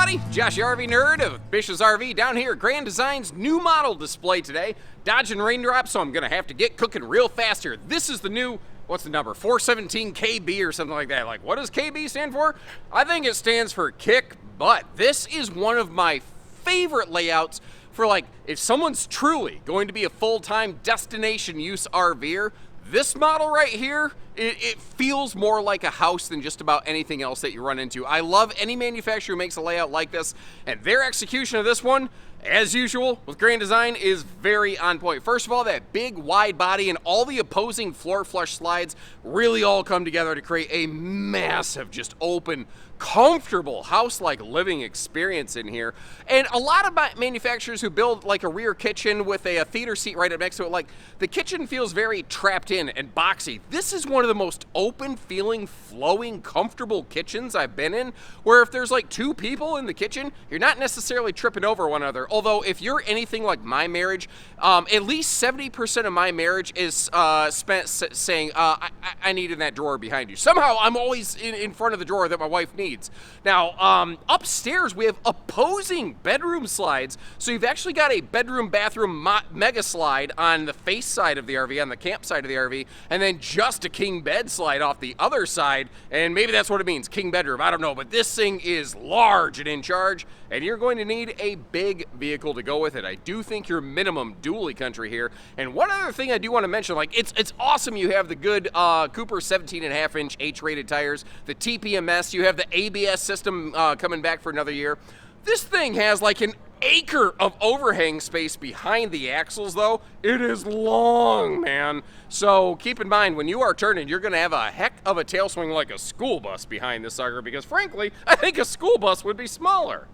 everybody, Josh the RV Nerd of Bish's RV down here at Grand Design's new model display today. Dodging raindrops, so I'm gonna have to get cooking real fast here. This is the new, what's the number, 417KB or something like that. Like, what does KB stand for? I think it stands for kick butt. This is one of my favorite layouts for, like, if someone's truly going to be a full-time destination use RVer. This model right here, it feels more like a house than just about anything else that you run into. I love any manufacturer who makes a layout like this, and their execution of this one, as usual with Grand Design, is very on point. First of all, that big wide body and all the opposing floor flush slides really all come together to create a massive, just open, comfortable house-like living experience in here. And a lot of manufacturers who build like a rear kitchen with a theater seat right up next to it, like, the kitchen feels very trapped in and boxy. This is one of the most open feeling, flowing, comfortable kitchens I've been in, where if there's like two people in the kitchen, you're not necessarily tripping over one another. Although if you're anything like my marriage, at least 70% of my marriage is spent saying, I need in that drawer behind you. Somehow I'm always in front of the drawer that my wife needs. Now, upstairs we have opposing bedroom slides, so you've actually got a bedroom-bathroom mega slide on the face side of the RV, on the camp side of the RV, and then just a king bed slide off the other side, and maybe that's what it means, king bedroom, I don't know, but this thing is large and in charge, and you're going to need a big vehicle to go with it. I do think you're minimum dually country here. And one other thing I do want to mention, like, it's awesome you have the good Cooper 17.5-inch H-rated tires, the TPMS, you have the ABS system coming back for another year. This thing has like an acre of overhang space behind the axles, though. It is long, man. So keep in mind, when you are turning, you're going to have a heck of a tail swing like a school bus behind this sucker, because frankly, I think a school bus would be smaller.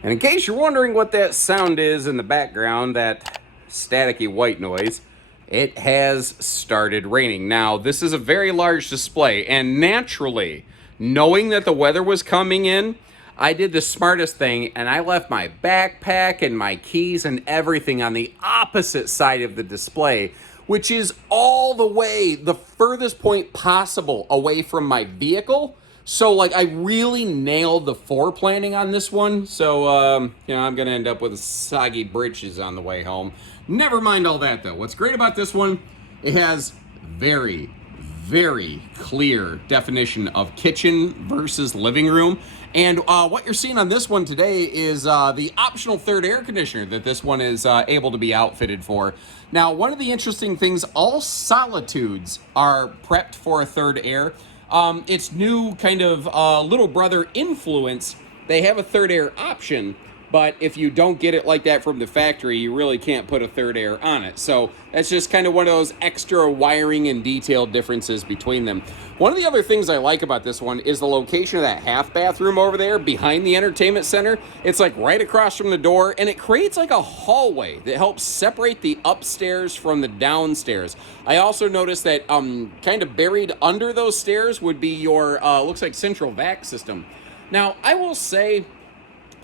And in case you're wondering what that sound is in the background, that staticky white noise, it has started raining. Now, this is a very large display, and naturally, knowing that the weather was coming in, I did the smartest thing, and I left my backpack and my keys and everything on the opposite side of the display, which is all the way, the furthest point possible away from my vehicle. So, like, I really nailed the floor planning on this one. So, you know, I'm going to end up with soggy britches on the way home. Never mind all that, though. What's great about this one, it has very, very clear definition of kitchen versus living room. And what you're seeing on this one today is the optional third air conditioner that this one is able to be outfitted for. Now, one of the interesting things, all Solitudes are prepped for a third air. It's new kind of little brother influence. They have a third air option, but if you don't get it like that from the factory, you really can't put a third air on it. So that's just kind of one of those extra wiring and detail differences between them. One of the other things I like about this one is the location of that half bathroom over there behind the entertainment center. It's like right across from the door, and it creates like a hallway that helps separate the upstairs from the downstairs. I also noticed that kind of buried under those stairs would be your, looks like central vac system. Now, I will say,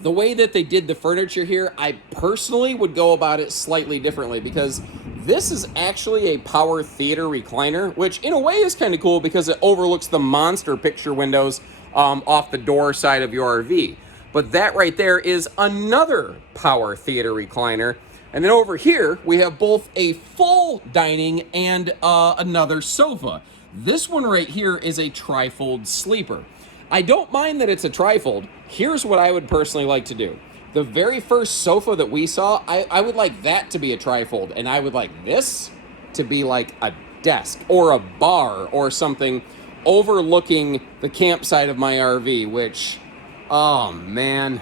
the way that they did the furniture here, I personally would go about it slightly differently, because this is actually a power theater recliner, which in a way is kind of cool because it overlooks the monster picture windows off the door side of your RV. But that right there is another power theater recliner. And then over here, we have both a full dining and another sofa. This one right here is a trifold sleeper. I don't mind that it's a trifold. Here's what I would personally like to do. The very first sofa that we saw, I would like that to be a trifold, and I would like this to be like a desk or a bar or something overlooking the campsite of my RV, which, oh man,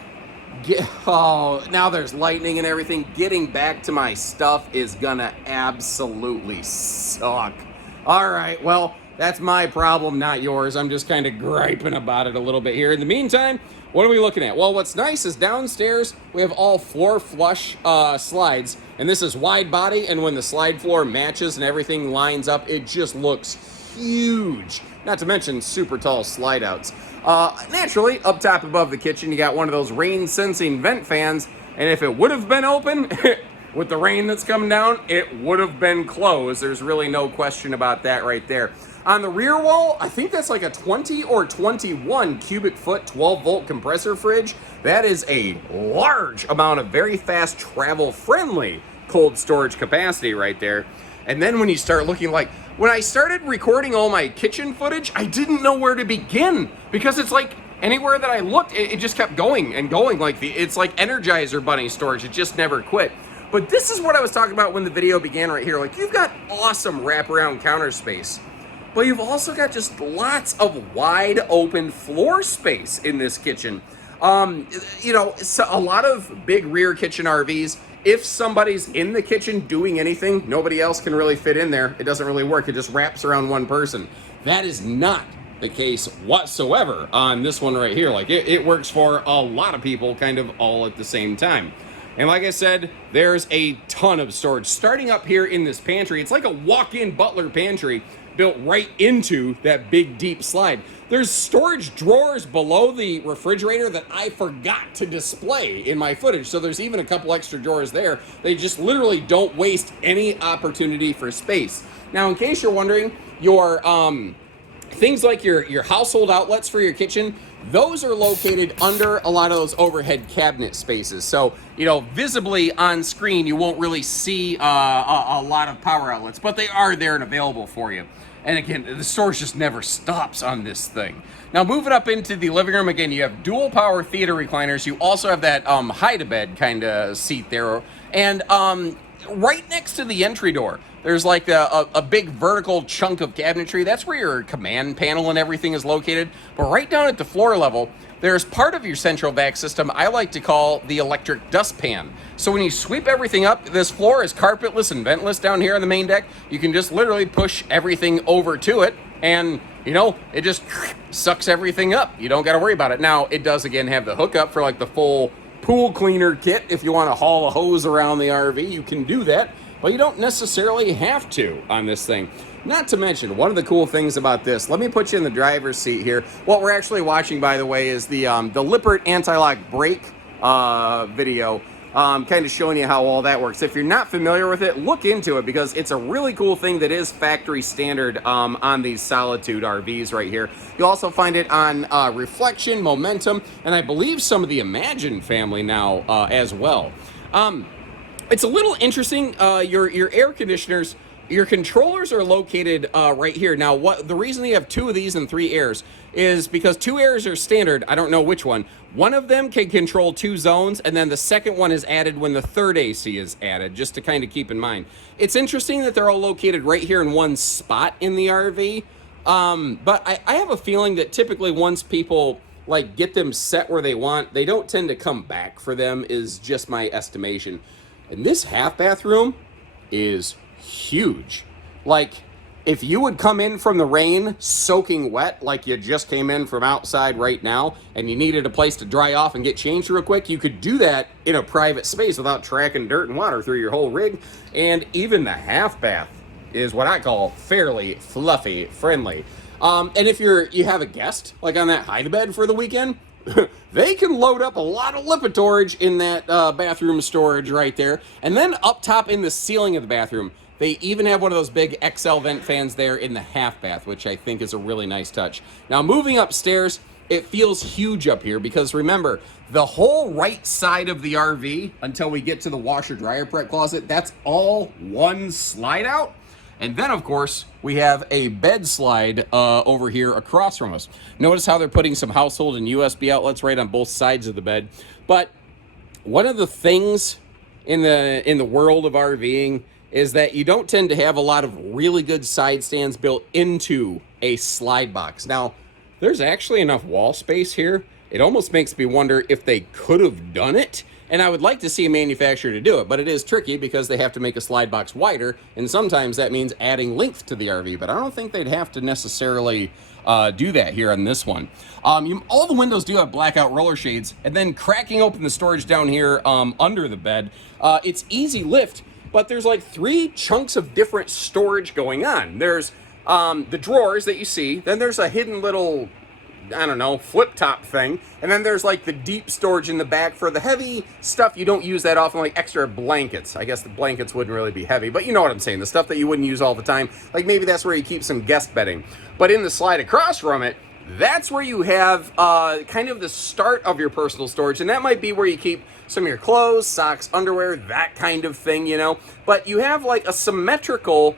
now there's lightning and everything. Getting back to my stuff is gonna absolutely suck. All right, well, that's my problem, not yours. I'm just kind of griping about it a little bit here. In the meantime, what are we looking at? Well, what's nice is downstairs, we have all floor flush slides, and this is wide body, and when the slide floor matches and everything lines up, it just looks huge. Not to mention super tall slide outs. Naturally, up top above the kitchen, you got one of those rain sensing vent fans, and if it would have been open, with the rain that's coming down, it would have been closed. There's really no question about that right there. On the rear wall, I think that's like a 20 or 21 cubic foot 12 volt compressor fridge. That is a large amount of very fast travel friendly cold storage capacity right there. And then when you start looking, like when I started recording all my kitchen footage, I didn't know where to begin because it's like anywhere that I looked, it just kept going and going. Like it's like Energizer Bunny storage. It just never quit. But this is what I was talking about when the video began right here. Like you've got awesome wraparound counter space, but you've also got just lots of wide open floor space in this kitchen. You know, so a lot of big rear kitchen RVs, if somebody's in the kitchen doing anything, nobody else can really fit in there. It doesn't really work. It just wraps around one person. That is not the case whatsoever on this one right here. Like it works for a lot of people kind of all at the same time. And like I said, there's a ton of storage. Starting up here in this pantry, it's like a walk-in butler pantry built right into that big deep slide. There's storage drawers below the refrigerator that I forgot to display in my footage. So there's even a couple extra drawers there. They just literally don't waste any opportunity for space. Now, in case you're wondering, your things like your household outlets for your kitchen, those are located under a lot of those overhead cabinet spaces. So, you know, visibly on screen, you won't really see a lot of power outlets, but they are there and available for you. And again, the storage just never stops on this thing. Now, moving up into the living room, again, you have dual power theater recliners. You also have that hide-a-bed kind of seat there. And right next to the entry door, there's like a big vertical chunk of cabinetry. That's where your command panel and everything is located. But right down at the floor level, there's part of your central vac system I like to call the electric dustpan. So when you sweep everything up, this floor is carpetless and ventless down here on the main deck. You can just literally push everything over to it and, you know, it just sucks everything up. You don't got to worry about it. Now, it does, again, have the hookup for like the full pool cleaner kit. If you want to haul a hose around the RV, you can do that. But you don't necessarily have to on this thing. Not to mention, one of the cool things about this, let me put you in the driver's seat here. What we're actually watching, by the way, is the Lippert anti-lock brake video, kind of showing you how all that works. If you're not familiar with it, look into it because it's a really cool thing that is factory standard on these Solitude RVs right here. You'll also find it on Reflection, Momentum, and I believe some of the Imagine family now as well. It's a little interesting. Your air conditioners, your controllers are located right here. Now, the reason you have two of these and three airs is because two airs are standard. I don't know which one. One of them can control two zones, and then the second one is added when the third AC is added, just to kind of keep in mind. It's interesting that they're all located right here in one spot in the RV, but I have a feeling that typically once people like get them set where they want, they don't tend to come back for them, is just my estimation. And this half bathroom is huge. Like, if you would come in from the rain soaking wet like you just came in from outside right now and you needed a place to dry off and get changed real quick, you could do that in a private space without tracking dirt and water through your whole rig. And even the half bath is what I call fairly fluffy friendly. And if you have a guest like on that hide-a-bed for the weekend, they can load up a lot of Lipitorage in that bathroom storage right there. And then up top in the ceiling of the bathroom, they even have one of those big XL vent fans there in the half bath, which I think is a really nice touch. Now, moving upstairs, it feels huge up here because remember, the whole right side of the RV until we get to the washer dryer prep closet, that's all one slide out. And then, of course, we have a bed slide over here across from us. Notice how they're putting some household and USB outlets right on both sides of the bed. But one of the things in the world of RVing is that you don't tend to have a lot of really good side stands built into a slide box. Now, there's actually enough wall space here. It almost makes me wonder if they could have done it. And I would like to see a manufacturer to do it, but it is tricky because they have to make a slide box wider, and sometimes that means adding length to the RV, but I don't think they'd have to necessarily do that here on this one. All the windows do have blackout roller shades, and then cracking open the storage down here under the bed, it's easy lift, but there's like 3 chunks of different storage going on. There's the drawers that you see, then there's a hidden little I don't know, flip top thing. And then there's like the deep storage in the back for the heavy stuff you don't use that often, like extra blankets. I guess the blankets wouldn't really be heavy, but you know what I'm saying. The stuff that you wouldn't use all the time. Like maybe that's where you keep some guest bedding. But in the slide across from it, that's where you have kind of the start of your personal storage. And that might be where you keep some of your clothes, socks, underwear, that kind of thing, you know. But you have like a symmetrical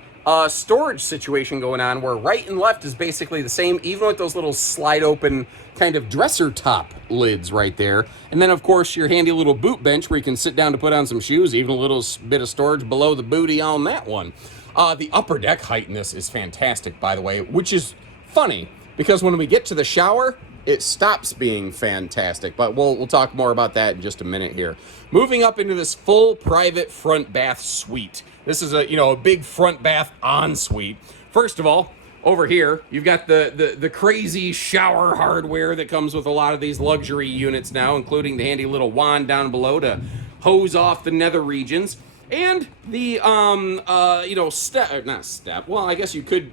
storage situation going on where right and left is basically the same, even with those little slide open kind of dresser top lids right there. And then of course your handy little boot bench where you can sit down to put on some shoes, even a little bit of storage below the booty on that one. The upper deck height in this is fantastic, by the way, which is funny because when we get to the shower, it stops being fantastic, but we'll talk more about that in just a minute here. Moving up into this full private front bath suite. This is a big front bath ensuite. First of all, over here, you've got the crazy shower hardware that comes with a lot of these luxury units now, including the handy little wand down below to hose off the nether regions. And the, step, well, I guess you could,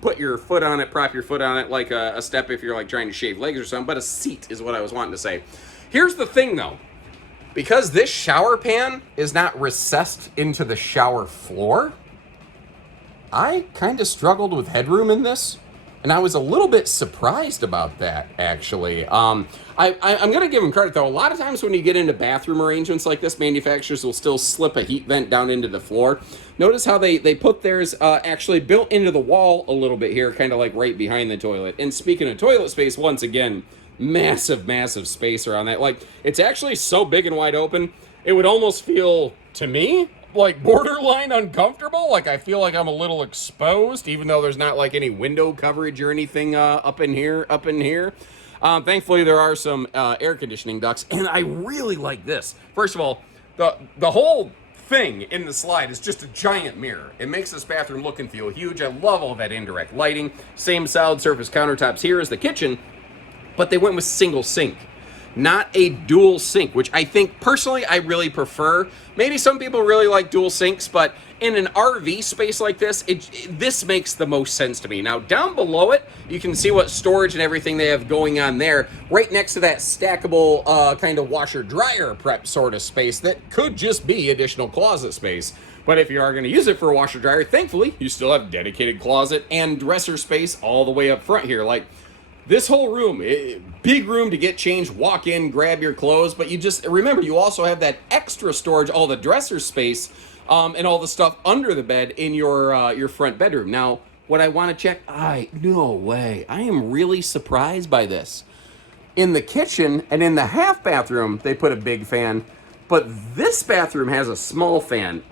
put your foot on it, prop your foot on it like a step if you're like trying to shave legs or something, but a seat is what I was wanting to say. Here's the thing though, because this shower pan is not recessed into the shower floor, I kind of struggled with headroom in this, and I was a little bit surprised about that, actually. I'm going to give them credit, though. A lot of times when you get into bathroom arrangements like this, manufacturers will still slip a heat vent down into the floor. Notice how they put theirs actually built into the wall a little bit here, kind of like right behind the toilet. And speaking of toilet space, once again, massive, massive space around that. Like, it's actually so big and wide open, it would almost feel, to me, like borderline uncomfortable. Like I feel like I'm a little exposed, even though there's not like any window coverage or anything up in here. Thankfully there are some air conditioning ducts, and I really like this. First of all, the whole thing in the slide is just a giant mirror. It makes this bathroom look and feel huge. I love all that indirect lighting. Same solid surface countertops here as the kitchen, but they went with single sink, not a dual sink, which I think personally I really prefer. Maybe some people really like dual sinks, but in an RV space like this, this makes the most sense to me. Now down below it, you can see what storage and everything they have going on there, right next to that stackable kind of washer dryer prep sort of space that could just be additional closet space. But if you are going to use it for a washer dryer, thankfully you still have dedicated closet and dresser space all the way up front here. Like, this whole room, big room to get changed, walk in, grab your clothes, but you just, remember, you also have that extra storage, all the dresser space, and all the stuff under the bed in your front bedroom. Now, what I want to check, no way, I am really surprised by this. In the kitchen and in the half bathroom, they put a big fan, but this bathroom has a small fan.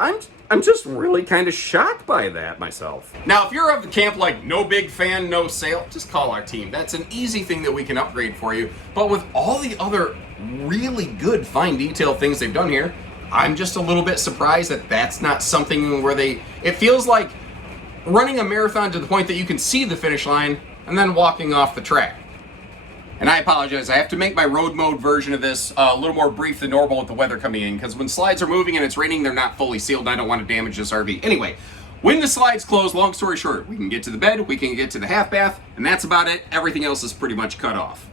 I'm just really kind of shocked by that myself. Now, if you're of the camp like no big fan, no sale, just call our team. That's an easy thing that we can upgrade for you. But with all the other really good fine detail things they've done here, I'm just a little bit surprised that that's not something where it feels like running a marathon to the point that you can see the finish line and then walking off the track. And I apologize, I have to make my road mode version of this a little more brief than normal with the weather coming in, because when slides are moving and it's raining, they're not fully sealed, and I don't want to damage this RV. Anyway, when the slides close, long story short, we can get to the bed, we can get to the half bath, and that's about it. Everything else is pretty much cut off.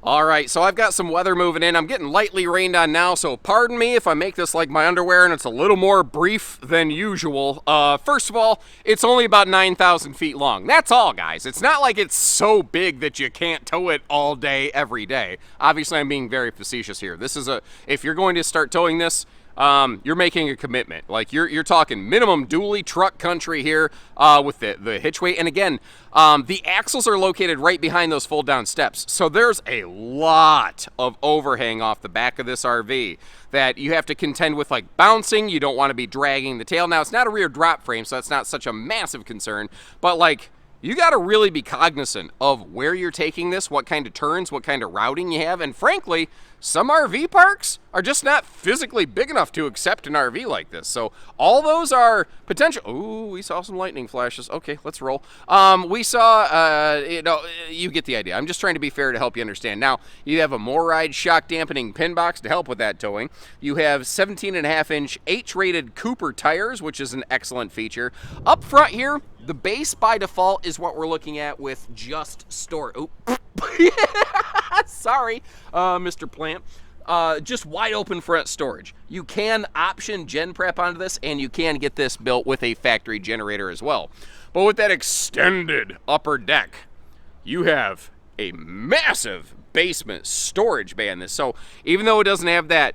All right, so I've got some weather moving in. I'm getting lightly rained on now, so pardon me if I make this like my underwear and it's a little more brief than usual. First of all, it's only about 9,000 feet long. That's all, guys. It's not like it's so big that you can't tow it all day, every day. Obviously, I'm being very facetious here. If you're going to start towing this, you're making a commitment. Like you're talking minimum dually truck country here with the hitch weight. And again, the axles are located right behind those fold down steps. So there's a lot of overhang off the back of this RV that you have to contend with, like bouncing. You don't want to be dragging the tail. Now it's not a rear drop frame, so that's not such a massive concern, but like, you got to really be cognizant of where you're taking this, what kind of turns, what kind of routing you have, and frankly, some RV parks are just not physically big enough to accept an RV like this. So all those are potential. Ooh, we saw some lightning flashes. Okay, let's roll. We saw, you get the idea. I'm just trying to be fair to help you understand. Now, you have a MORryde shock dampening pin box to help with that towing. You have 17.5-inch H-rated Cooper tires, which is an excellent feature. Up front here, the base by default is what we're looking at with just storage. Sorry, Mr. Plant. Just wide open front storage. You can option gen prep onto this, and you can get this built with a factory generator as well. But with that extended upper deck, you have a massive basement storage bay in this. So even though it doesn't have that,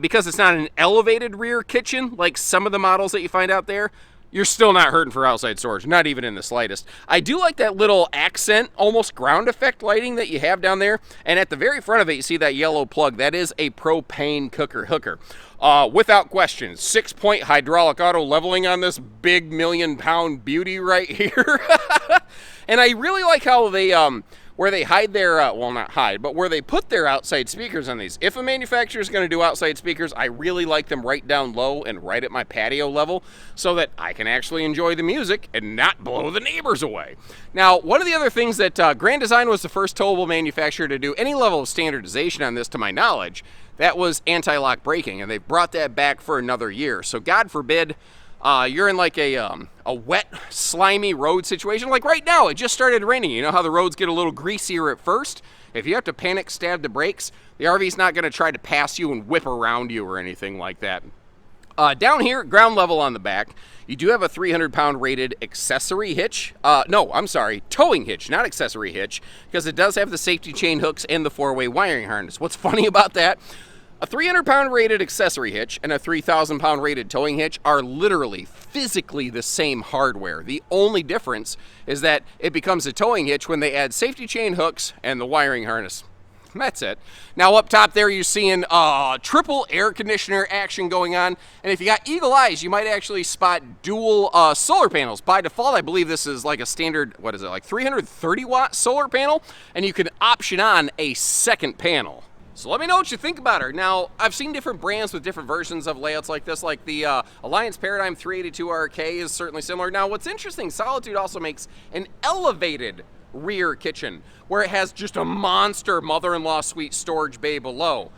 because it's not an elevated rear kitchen like some of the models that you find out there, you're still not hurting for outside storage, not even in the slightest. I do like that little accent, almost ground effect lighting that you have down there. And at the very front of it, you see that yellow plug. That is a propane cooker hooker. Without question, 6-point hydraulic auto leveling on this big million-pound beauty right here. And I really like how they, where they hide their, well, not hide, but where they put their outside speakers on these. If a manufacturer is going to do outside speakers, I really like them right down low and right at my patio level so that I can actually enjoy the music and not blow the neighbors away. Now, one of the other things that Grand Design was the first towable manufacturer to do any level of standardization on this, to my knowledge, that was anti-lock braking, and they've brought that back for another year. So God forbid you're in like a wet, slimy road situation. Like right now, it just started raining. You know how the roads get a little greasier at first? If you have to panic stab the brakes, the RV's not going to try to pass you and whip around you or anything like that. Down here, ground level on the back, you do have a 300-pound rated accessory hitch. No, I'm sorry, towing hitch, not accessory hitch, because it does have the safety chain hooks and the 4-way wiring harness. What's funny about that? A 300-pound rated accessory hitch and a 3,000-pound rated towing hitch are literally physically the same hardware. The only difference is that it becomes a towing hitch when they add safety chain hooks and the wiring harness. That's it. Now up top there you're seeing triple air conditioner action going on, and if you got eagle eyes you might actually spot dual solar panels. By default I believe this is like a standard, what is it, like 330 watt solar panel, and you can option on a second panel. So let me know what you think about her. Now, I've seen different brands with different versions of layouts like this, like the Alliance Paradigm 382RK is certainly similar. Now, what's interesting, Solitude also makes an elevated rear kitchen where it has just a monster mother-in-law suite storage bay below.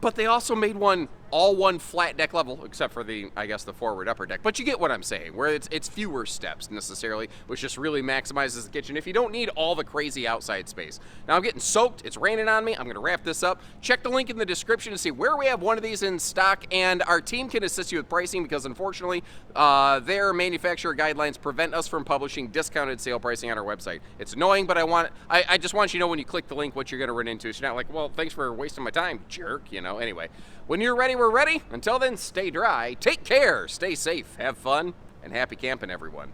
But they also made all one flat deck level, except for the, I guess, the forward upper deck. But you get what I'm saying, where it's fewer steps necessarily, which just really maximizes the kitchen if you don't need all the crazy outside space. Now I'm getting soaked, it's raining on me, I'm gonna wrap this up. Check the link in the description to see where we have one of these in stock, and our team can assist you with pricing because unfortunately, their manufacturer guidelines prevent us from publishing discounted sale pricing on our website. It's annoying, but I just want you to know when you click the link what you're gonna run into. So you're not like, well, thanks for wasting my time, jerk, you know. Anyway, when you're ready, we're ready. Until then, stay dry, take care, stay safe, have fun, and happy camping, everyone.